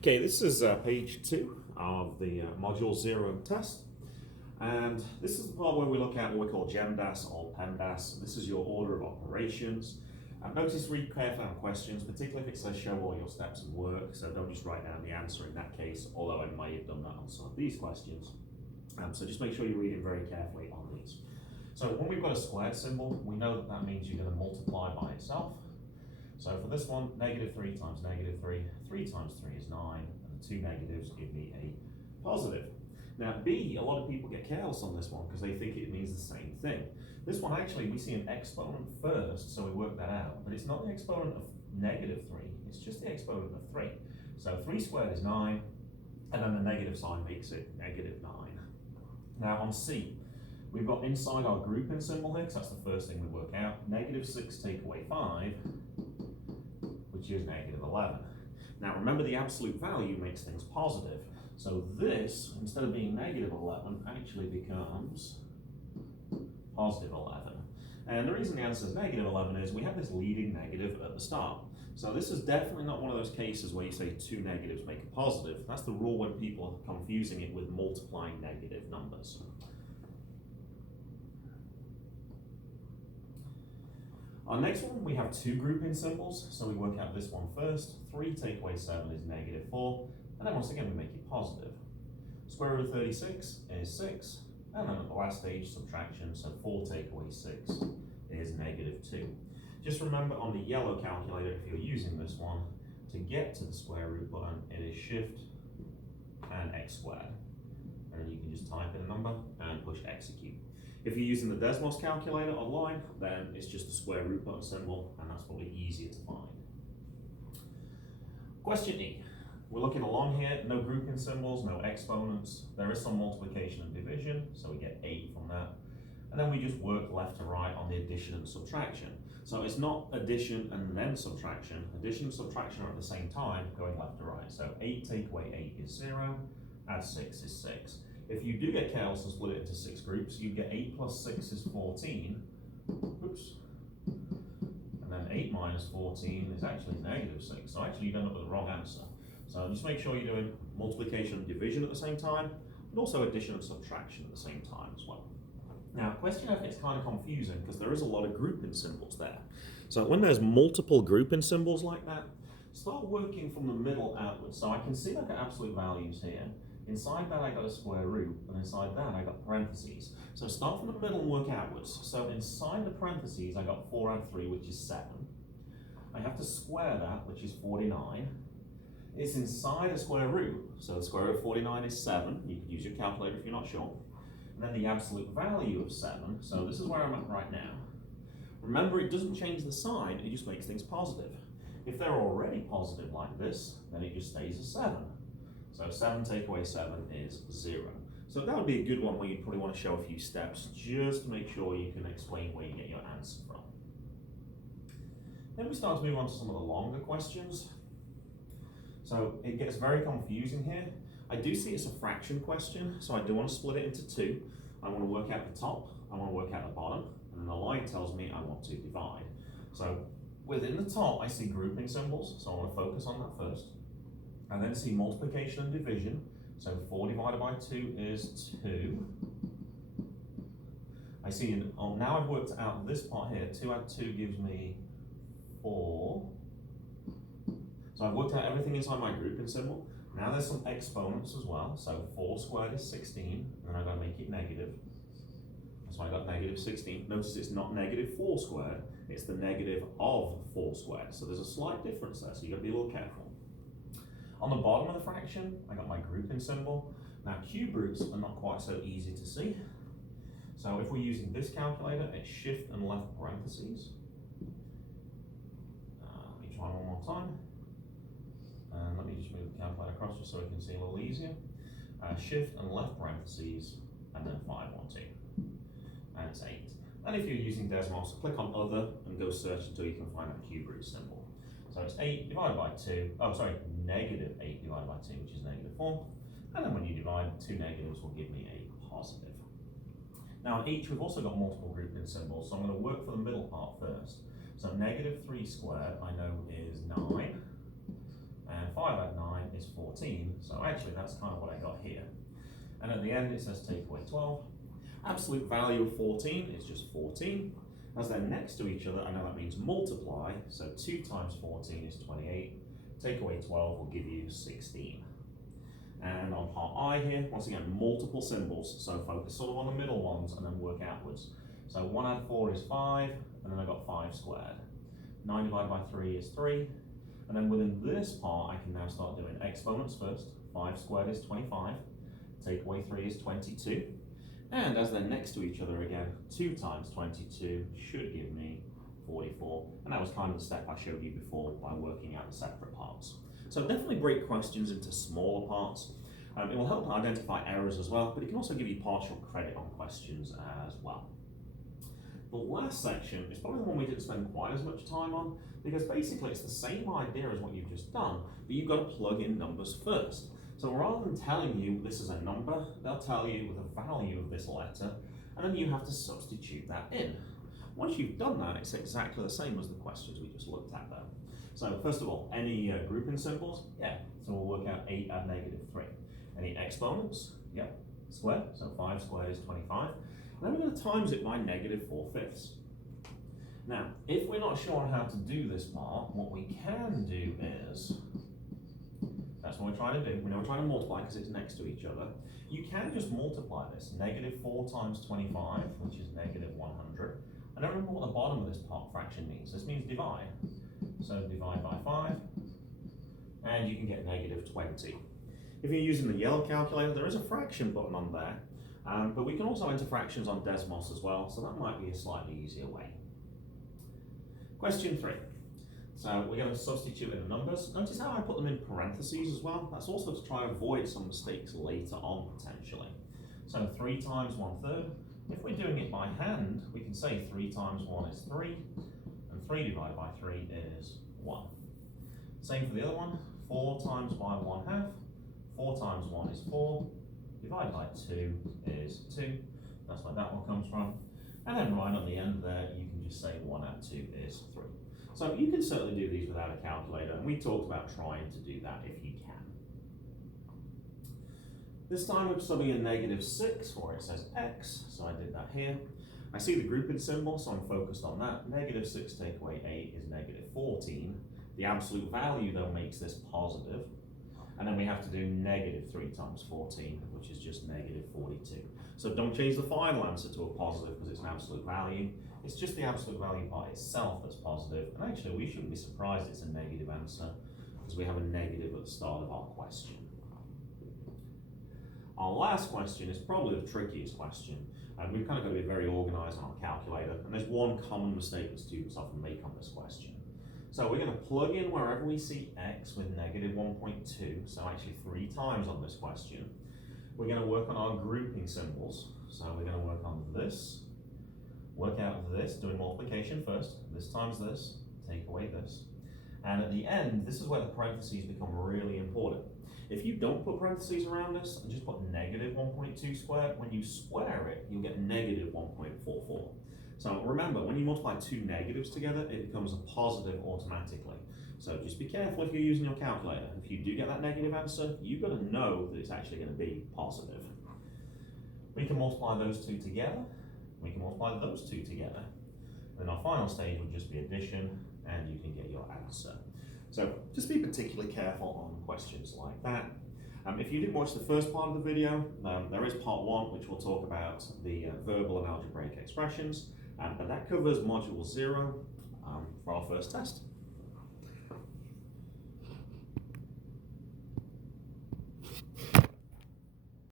Okay, this is page 2 of the module 0 test, and this is the part where we look at what we call gemdas or PEMDAS. This is your order of operations. Notice read carefully on questions, particularly if it says show all your steps and work, so don't just write down the answer in that case, although I might have done that on some of these questions. So just make sure you're reading very carefully on these. So when we've got a squared symbol, we know that means you're going to multiply by itself. So for this one, -3 times -3, 3 times 3 is 9, and the two negatives give me a positive. Now B, a lot of people get careless on this one because they think it means the same thing. This one actually, we see an exponent first, so we work that out, but it's not the exponent of -3, it's just the exponent of 3. So 3 squared is 9, and then the negative sign makes it -9. Now on C, we've got inside our grouping symbol here, because that's the first thing we work out, -6 take away 5, which is -11. Now remember, the absolute value makes things positive. So this, instead of being -11, actually becomes +11. And the reason the answer is -11 is we have this leading negative at the start. So this is definitely not one of those cases where you say two negatives make a positive. That's the rule when people are confusing it with multiplying negative numbers. Our next one, we have two grouping symbols, so we work out this one first. 3 take away 7 is -4, and then once again we make it positive. Square root of 36 is 6, and then at the last stage, subtraction, so 4 take away 6 is -2. Just remember on the yellow calculator, if you're using this one, to get to the square root button, it is Shift and X squared. And then you can just type in a number and push execute. If you're using the Desmos calculator online, then it's just the square root button symbol, and that's probably easier to find. Question E. We're looking along here, no grouping symbols, no exponents. There is some multiplication and division, so we get 8 from that. And then we just work left to right on the addition and subtraction. So it's not addition and then subtraction. Addition and subtraction are at the same time, going left to right. So 8 take away 8 is 0, add 6 is 6. If you do get careless and split it into 6 groups, you get 8 plus 6 is 14. Oops. And then 8 minus 14 is actually -6. So actually you end up with the wrong answer. So just make sure you're doing multiplication and division at the same time, but also addition and subtraction at the same time as well. Now, question F gets kind of confusing because there is a lot of grouping symbols there. So when there's multiple grouping symbols like that, start working from the middle outwards. So I can see like absolute values here. Inside that I got a square root, and inside that I got parentheses. So start from the middle and work outwards. So inside the parentheses I got 4 add 3, which is 7. I have to square that, which is 49. It's inside a square root, so the square root of 49 is 7. You could use your calculator if you're not sure. And then the absolute value of 7, so this is where I'm at right now. Remember, it doesn't change the sign, it just makes things positive. If they're already positive like this, then it just stays a 7. So 7 take away 7 is 0. So that would be a good one where you'd probably want to show a few steps just to make sure you can explain where you get your answer from. Then we start to move on to some of the longer questions. So it gets very confusing here. I do see it's a fraction question, so I do want to split it into 2. I want to work out the top, I want to work out the bottom, and then the line tells me I want to divide. So within the top, I see grouping symbols, so I want to focus on that first. I then see multiplication and division. So 4 divided by 2 is 2. I see, now I've worked out this part here. 2 add 2 gives me 4. So I've worked out everything inside my grouping symbol. Now there's some exponents as well. So 4 squared is 16, and then I've got to make it negative. So I got -16. Notice it's not -4 squared, it's the negative of 4 squared. So there's a slight difference there, so you've got to be a little careful. On the bottom of the fraction, I got my grouping symbol. Now cube roots are not quite so easy to see. So if we're using this calculator, it's Shift and left parentheses. Let me try one more time. And let me just move the calculator across just so we can see a little easier. Shift and left parentheses, and then 5, 1, 2. And it's 8. And if you're using Desmos, click on Other and go search until you can find that cube root symbol. So it's 8 divided by 2, -8 divided by 2, which is -4. And then when you divide, 2 negatives will give me a positive. Now on each, we've also got multiple grouping symbols, so I'm going to work for the middle part first. So -3 squared, I know, is 9. And 5 add 9 is 14. 14, so actually that's kind of what I got here. And at the end it says take away 12. Absolute value of 14 is just 14. As they're next to each other, I know that means multiply, so 2 times 14 is 28. Take away 12 will give you 16. And on part I here, once again, multiple symbols, so focus sort of on the middle ones and then work outwards. So 1 add 4 is 5, and then I got 5 squared. 9 divided by 3 is 3, and then within this part I can now start doing exponents first. 5 squared is 25, take away 3 is 22, and as they're next to each other again, 2 times 22 should give me 44, and that was kind of the step I showed you before by working out the separate parts. So definitely break questions into smaller parts. It will help identify errors as well, but it can also give you partial credit on questions as well. The last section is probably the one we didn't spend quite as much time on, because basically it's the same idea as what you've just done, but you've got to plug in numbers first. So rather than telling you this is a number, they'll tell you the value of this letter, and then you have to substitute that in. Once you've done that, it's exactly the same as the questions we just looked at there. So first of all, any grouping symbols? Yeah, so we'll work out 8 add negative 3. Any exponents? Yep, square, so 5 squared is 25. And then we're going to times it by negative 4/5. Now, if we're not sure how to do this part, what we can do is, that's what we're trying to do. We know we're trying to multiply because it's next to each other. You can just multiply this. Negative 4 times 25, which is negative 100. And I remember what the bottom of this part fraction means. This means divide. So divide by 5, and you can get negative 20. If you're using the yellow calculator, there is a fraction button on there, but we can also enter fractions on Desmos as well, so that might be a slightly easier way. Question 3. So we're going to substitute in the numbers. Notice how I put them in parentheses as well. That's also to try and avoid some mistakes later on potentially. So 3 times 1/3. If we're doing it by hand, we can say 3 times 1 is 3, and 3 divided by 3 is 1. Same for the other one. 4 times by 1/2. 4 times 1 is 4. Divided by 2 is 2. That's where that one comes from. And then right on the end there, you can just say 1 add 2 is 3. So you can certainly do these without a calculator, and we talked about trying to do that if you can. This time we're subbing in negative 6 where it says x, so I did that here. I see the grouping symbol, so I'm focused on that. Negative 6 take away 8 is negative 14. The absolute value though makes this positive. And then we have to do negative 3 times 14, which is just negative 42. So don't change the final answer to a positive because it's an absolute value. It's just the absolute value by itself that's positive. And actually we shouldn't be surprised it's a negative answer because we have a negative at the start of our question. Our last question is probably the trickiest question, and we've kind of got to be very organized on our calculator, and there's one common mistake that students often make on this question. So we're going to plug in wherever we see x with negative 1.2, so actually 3 times on this question. We're going to work on our grouping symbols, so we're going to work on this, work out this, doing multiplication first, this times this, take away this, and at the end, this is where the parentheses become really important. If you don't put parentheses around this and just put negative 1.2 squared, when you square it, you'll get negative 1.44. So remember, when you multiply 2 negatives together, it becomes a positive automatically. So just be careful if you're using your calculator. If you do get that negative answer, you've got to know that it's actually going to be positive. We can multiply those 2 together. We can multiply those 2 together. Then our final stage would just be addition, and you can get your answer. So just be particularly careful on questions like that. If you didn't watch the first part of the video, there is part 1, which will talk about the verbal and algebraic expressions, but that covers module 0 for our first test.